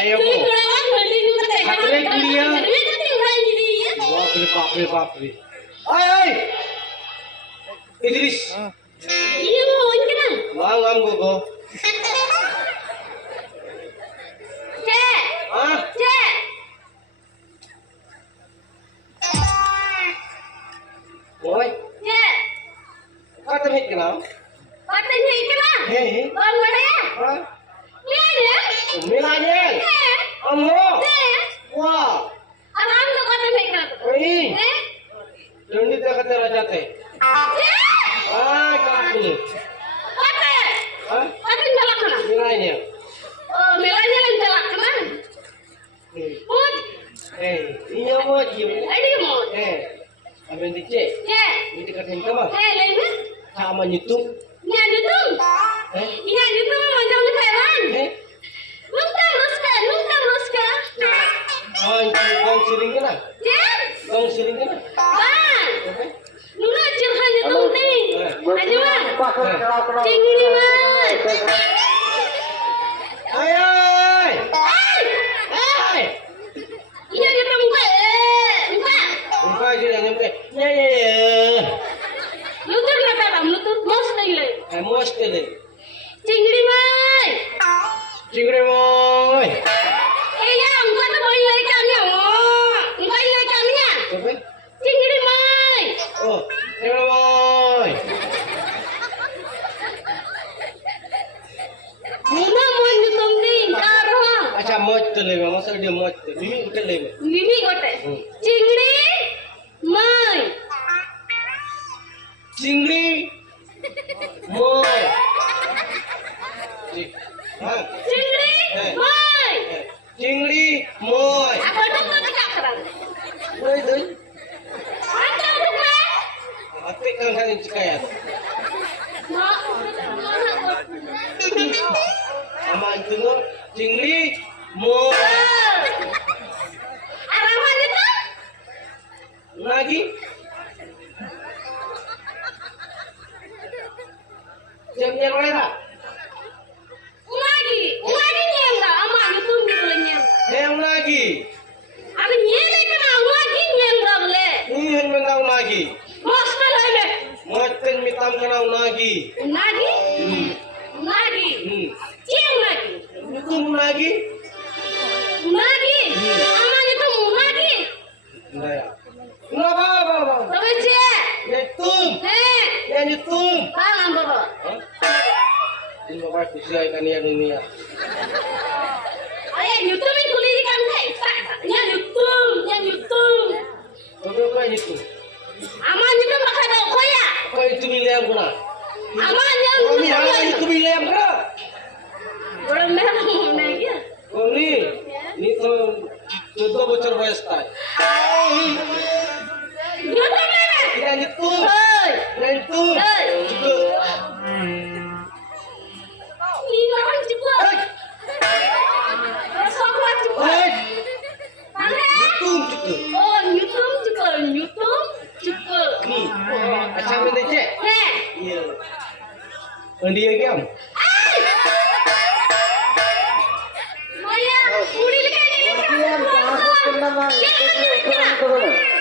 Ayo po. Hatrik dia. Papri, papri. Ay! Idris. Iya mau ini kan? Mangam gogo. Cek. Ah, Cek. boy. Cek. Kata hit kenal. Katanya ini mah. Hei. Bang mana ya? Ah, Ini ya? milanya. Ammo. Wah. Alam tuh katanya ini. Ini. Ini dia kata raja teh. Ah, kaku. Kata. Ah, Kata jalak mana? milanya. Oh, milanya yang jalak mana? Mut. Iya mau jiu. Ini mau. Abang dicek. Cek. Ini katain kamu. Lainnya? Sama nyitung. Nyanya tuh. Nyanya tuh mau jangan Thailand. Nung terus kan? Gong siling kena. Cek. Gong siling kena. Bang. Nung aja hanya tuh nih. Aja bang. Tinggi nih bang. Ayo. Iya kita muka. Buka aja yang nyampe. Ya. Lutut lah dalam lutut mos lagi. Mau sekali. Cingri mai. Cingre moy. Iya, muka tuh boleh lagi kami ya. Muka ini lagi kami ya. Apa? Cingri mai. Oh, cingre moy. Muna mau nyutum nih karo. Acha moch tele, masa dia moch tele. Mimi tele. Mimi gote. Cingri mai. Cingri moy. Cingri mai. Cingri moy. Apa tuh kata cakran? Doi doi. Apa tuh mah? Apa kan kan cikayat. Sama itu no, cingri moy. Arahan itu? Lagi. Jam berapa? Lagi nyenda, ama itu nyenda. Yang lagi. Ada nyenda kena lagi nyenda boleh. Ini yang menang lagi. Mas lagi. Moten mitam kenal lagi. Lagi? Lagi. Cium lagi. Itu lagi. Lagi. Ama itu lagi. Nah ya. Nggak apa-apa. Tapi cek. Nyetum. Ya nyetum. Tangan bapak. Ini bapak kusiai kan ini ya. Ayo nyutumin kulit kan kayak yang nyutum. Bapak nyetum. Aman itu makan apa ya? Kau itu milih yang mana? Aman yang Kami hanya itu milih yang mana? belum memang lagi. Kau ni tuh contoh bocor boystai. Nyutum mana? Ya nyetum. Hei. Ya nyetum. Juga. Ini orang cepat. Sobat cepat. Hei. Mana? Nyetum juga. Oh, nyutum cepat. Nih. Asam ini cek. Heh. Iya. Mandi ya kiam. Maya, udah kayak gini.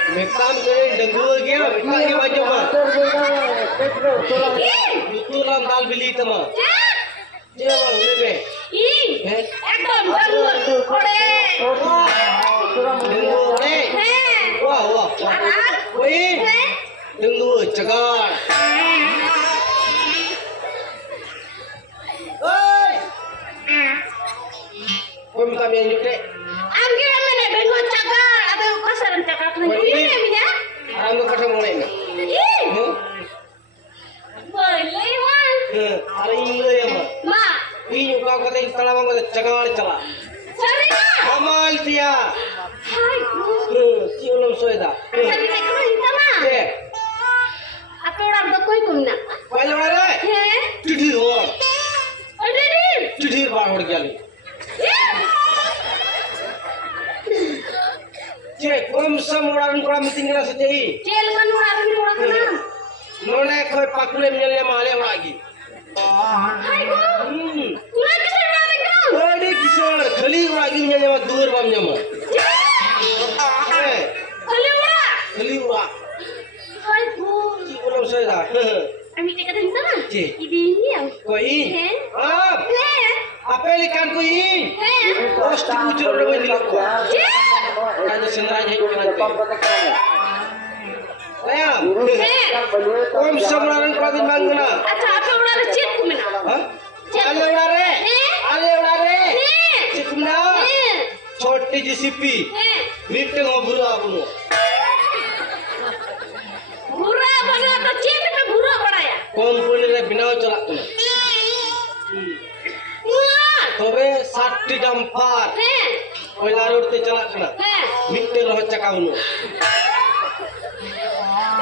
Metam kering denggu kiam. Kita baju mah. Itu ram beli tama. Dia bang lebe. একদম দারুণ করে Denggu eh. হ্যাঁ Wah. আর Wih. Denggu cegar. Oi. Kau minta minyak nyute. আজকে আমি না বেঙ্গ চাকা আর কসর চাকা তুমি ইয়ে মিয়া Arang tu kata mulai ni. ই বলে মা Ada ini ya mah. মা Ini kau kata yang telah mangga cegar cela. Sorry না Amal dia. Hi Si ulam soeda. Sorry না কোন ইতামা Eh. আপনারা তো কই কম না Balik balik. হ্যাঁ Tudu. kali. Cek, kom semuran kolam tinggal sejai. Cel kan orang kena. Nona kau pakulem nyale malem lagi. Hai ko. Kuna kisah orang kena. Ada kisah kali lagi nyale mat dur bam nyama. Kali urak. Hai ko. Cik kolam saya dah. Ami cakap tadi sana. Cik. Ini ya. Kau ini. Ah. Heh. Apa ikan kau ini? Heh. Terus dibujuk orang ini kau. Cel. Ada senaranya itu nanti. Sayang. Heh. Kom semuran kolam bangguna. Acha apa orang cit ku mina. Hah? Ale udare. Ale udare. Heh. चिकना Heh. छोटी JCB Heh. Meeting हो बुरा आपनो Burra bana to cit pe burra badaya. Company रे बिनाव चला कना Wah. तबे 60 डंपर Heh. कोयला रोड ते चला कना Heh. मीटिंग रह चकाउनो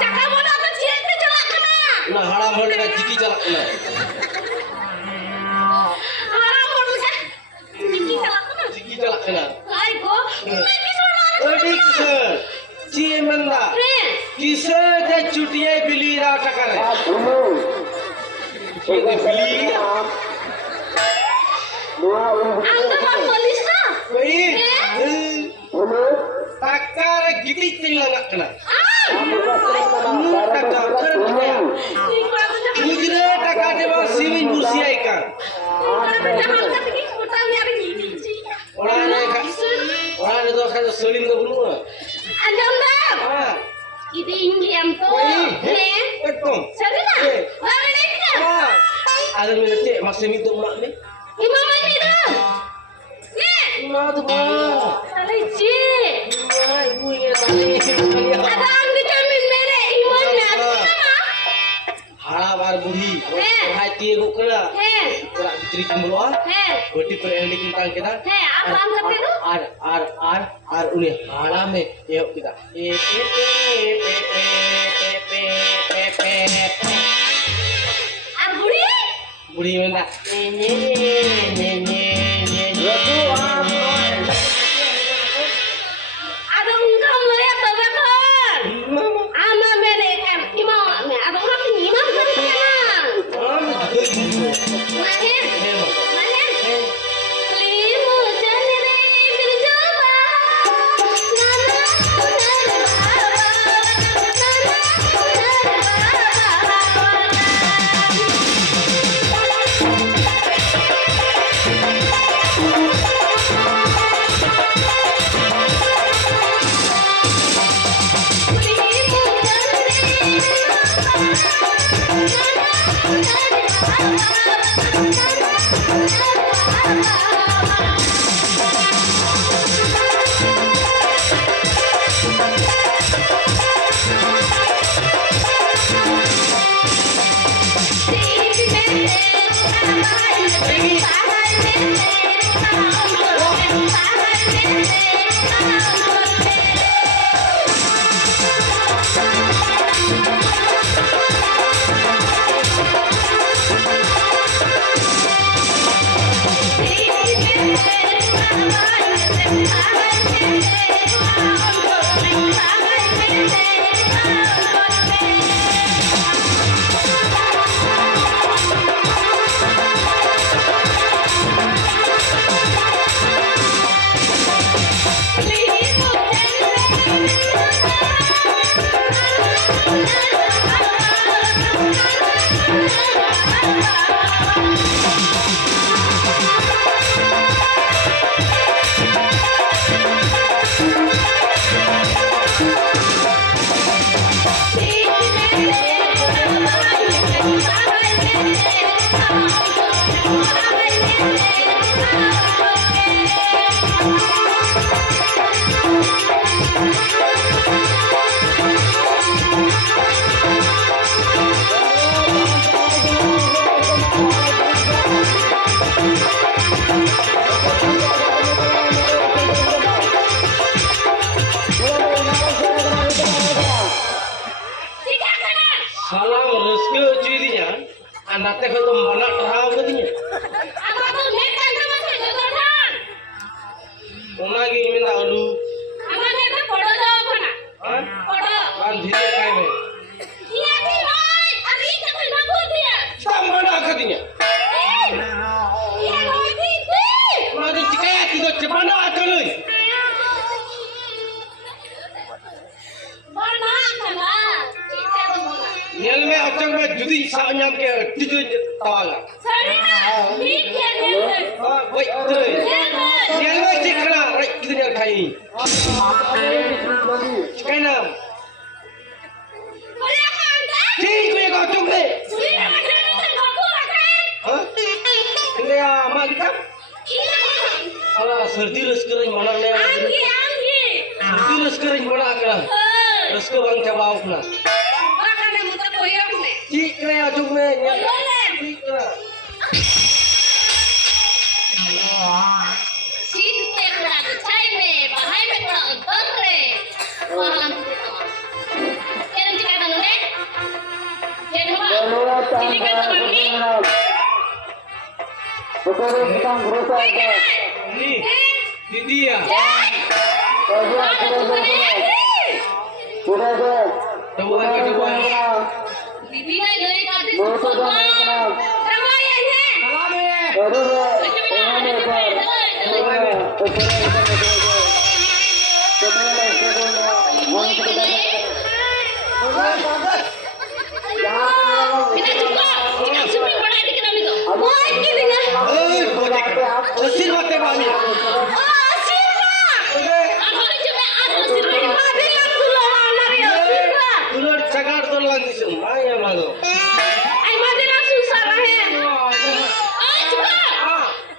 Cakap bana to cit pe jalak kena. ना हड़ा मोड़ का चिकी चला कना Haram orang sa. Niki jalak kena. चिकी चला कना Hai ko. Niki sana. ओडी किसर ची मंदा Heh. किसर जे चुटिए बिली रा टकर ये बिली Anda mau polis na? कोई takar gidi tinggal kena takar kerja Mujre taka dewa siwin bursi ikan. Orang itu kan selim ke bulu. Ah, betul. Ah, ada mana cek maksud itu mak ni? Mak tu mak. Mak ibu ini Harabar budi. Hai tiye ko kena. Orang bitri kumulwa. Bodi per endi kita kita. Ar uni hala me ye kita. Budi mana? Ada ungkam lo ya teman. Ama menekan imam ada orang ini imam kan kenal. Mahir, mahir. Limu jane berjumpa. Salam rezeki cuy dia. Anda teh kalau mana terang ke dia. Apa tuh nekan sama saya? Onagi minta alu. Amane na podo do kana. Hah? Podo. Kan dhire kai me. Iya di oi. Abi ka koi na ko dia. Tambana akadinya. Iya oi di. Mari cikaya tido cepana akalui. Mana kana? Kita to bona. Nyel me achang me judi sa nyam ke tido tawaga. Sarina. ठीक है ने. Ah, wait, terus. Nyel me cikana right kitu nyal kai. Cikana. Oya kanda. Cik me ko chukle. Sudah macam ni kan kau akan. Hah? Ini ya mak kita. Iya. Alah, serdi reskirin mana ne? Anggi anggi. Serdi reskirin mana akla? Resko bang cabau kena. Makan yang muta koyok ne. Cik kena ya chukle. Boleh. Cik kena. Sit ke kurang cai me, bahai me kurang antar re. Wahalan tu sama. Keren jika tanggung deh. Keren apa? Jadi kan teman ni. Ni, Didi ya. Ada tu ni. Tahu apa tahu apa? Bibi nak dari tadi semua. Ramai ni. Macam mana ada Kita cukup. Kita sudah berdaya di kena itu. Mohon kita. Sesir mati bani. Oh, Sirma. Apa ni cuma ada Sirma yang ada yang tulang anak dia. Sirma. Ulur cagar tolong di sini. Ayah malu. Ay, mati nak susah lah he. Ah, cuba.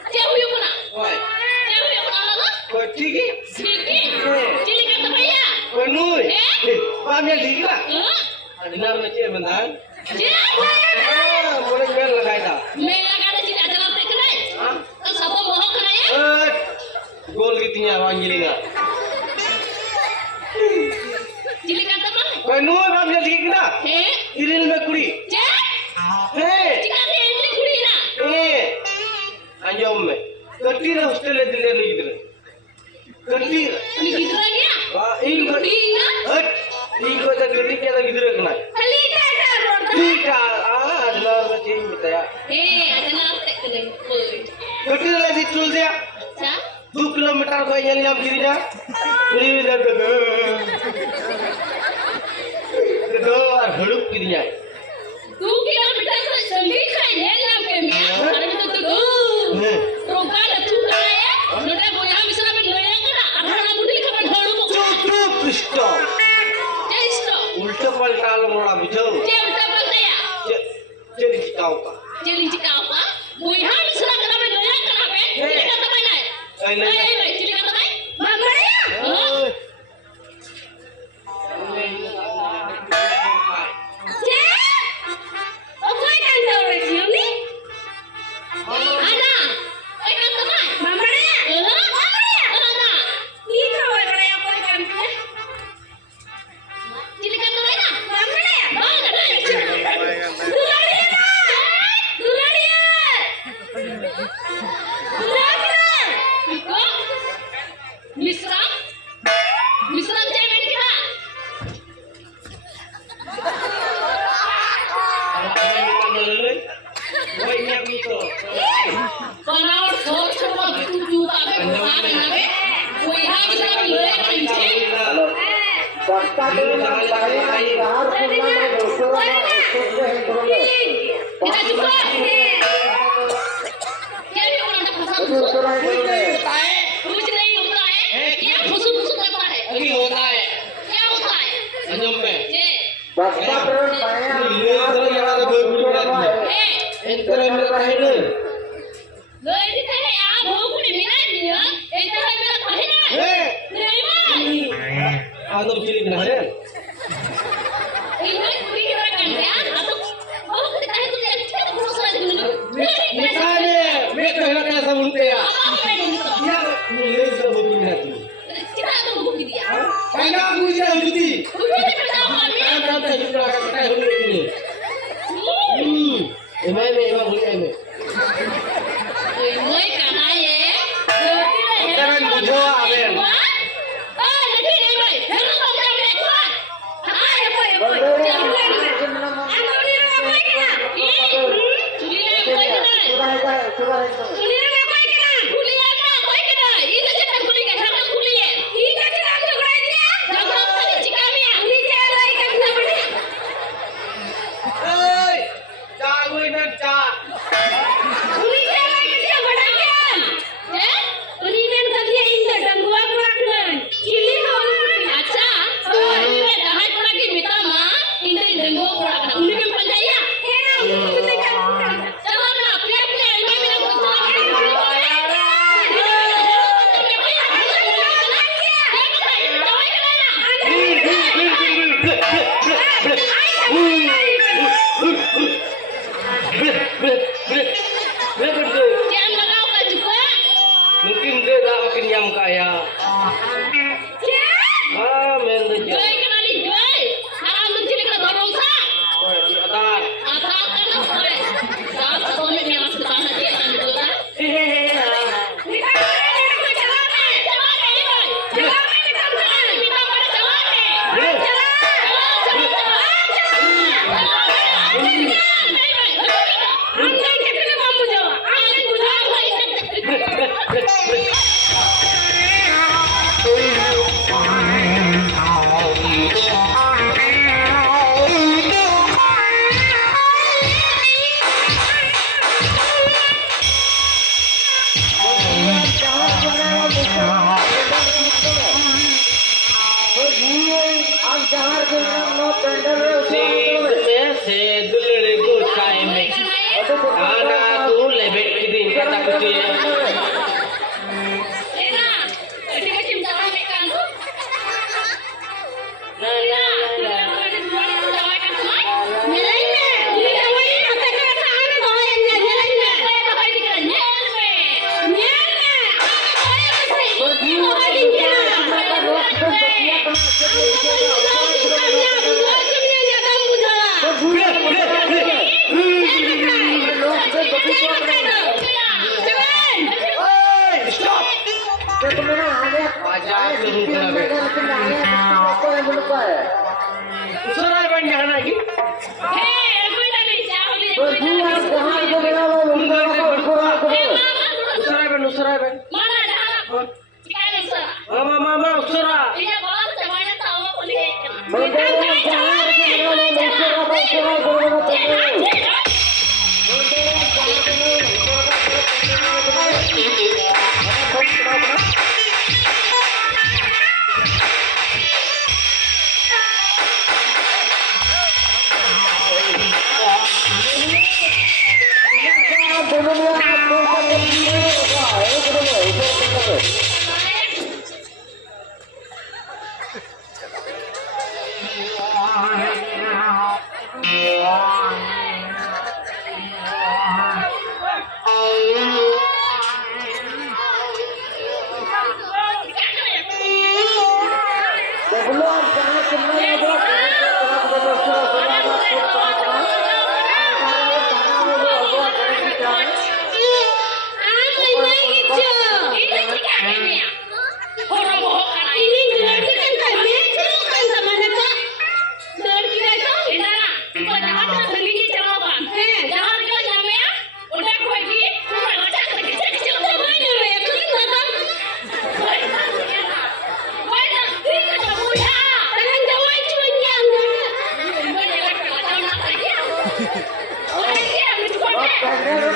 Jauh yang mana? Woi, Jauh yang mana lah? kau ciki? Sikit. Cili kata bayar. Kau nui? Kami yang ciki lah. Hah? Ada nama cik bentar. Cili. Boleh bel lagi tak? Mela kada cili ada lantai kena. Kan siapa mohon kena ya? Gol gitunya wanjilinya. Cili kata mana? Kau nui kami yang ciki kita? He? Iril me kuri. Cek. Cika ni entry kuri na. Anjom me. Kerti na hostel le dile ni idre. Kerti. Ni gitu lagi ya? In ko. Kuri na? In ko ta kerti ke ta idre kena. Kali dah roda. ठीक है adna me change bitaya. Ada lantai kena. Kerti le di chul dia. Sa? 2 kilometer ko yan nyam dirinya. Ni le de. Kedo ar hadup dirinya. 2 kilometer से संगीत का ये नाम के मैं अरे तो तो रोका न तू का है नोटा बोया मिसरा में लोया करा अठाना बुढ़ी का ढोड़ू को Cukup Kristo. जैस्तो Ulta palta lo mora bijau. जे उल्टा बोलते या Jadi kau ka. जेली चिका apa बोया मिसरा करा में लोया करा पे चिली का तबाई ना नहीं चिली का तबाई मामरे या जे ओ कोई kan tahu review ni ada kan tebak mamre ya mamre ya ada ni kau ada yang kau kan cili kan tebak na mamre ya ada dularia misra cewek kita Woi ni aku tu. Kalau sosok waktu juga berbuat nabe, kue habis nabe loya kanci. Kita cuba. Jadi orang dah pasang busuk. Kuch nahi hota hai. Ye busuk करता है. Ini होता है. क्या होता है? अंजम में. ये ये तो यहाँ तो बहुत बड़ी बात है. Entar yang merah ini. लोई दी थे यार भूख नहीं मिला दिया. इतना मेरा खाने ना. नहीं मार. Atau cilik nah ya. Ini kuih kita kan ya. Atau oh kita itu lihat kita kurus lagi dulu. Misalnya, mereka nak kaya sabun teh ya. Apa yang gitu? Ya, ini sebut ini nanti. Kita tu buku dia. Kaya aku tidak hujudi. Buku dia bersama kami. Kaya kita juga akan kaya hujudi ini. Emang boleh emang. Ini kan ayah. Kuliah apa kena? Kuliah apa? Apa kena? Ini cepat kuliah. Jangan kuliah. Ini cepat kuliah. Jangan kali cikami. Ini cara ikan apa? Hey, jago ini cak. Ini cara ikan dia berakan. Eh? Ini men kerja ini dan gua berakan. Cili mau. Acha. So ini dah hai pura ki mita ma. Ini gua berakan. Ini kan pandaya. Hera. Kita kan. Jangan na play. Ini mina Jangan mengaukkan juga. Mungkin dia tak makin yang kaya. Amin saja. Joy kena ni Joy. Haram tu cili kena dorong sah. Tak. Atau kan apa? Dah satu ni yang masuk tanah dia kan itu kan. से दुल्हन को चाय में खाना तू ले बैठ के दिन का तक तुझे उसरा बन जाना की उसरा बन मामा उसरा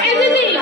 Everything,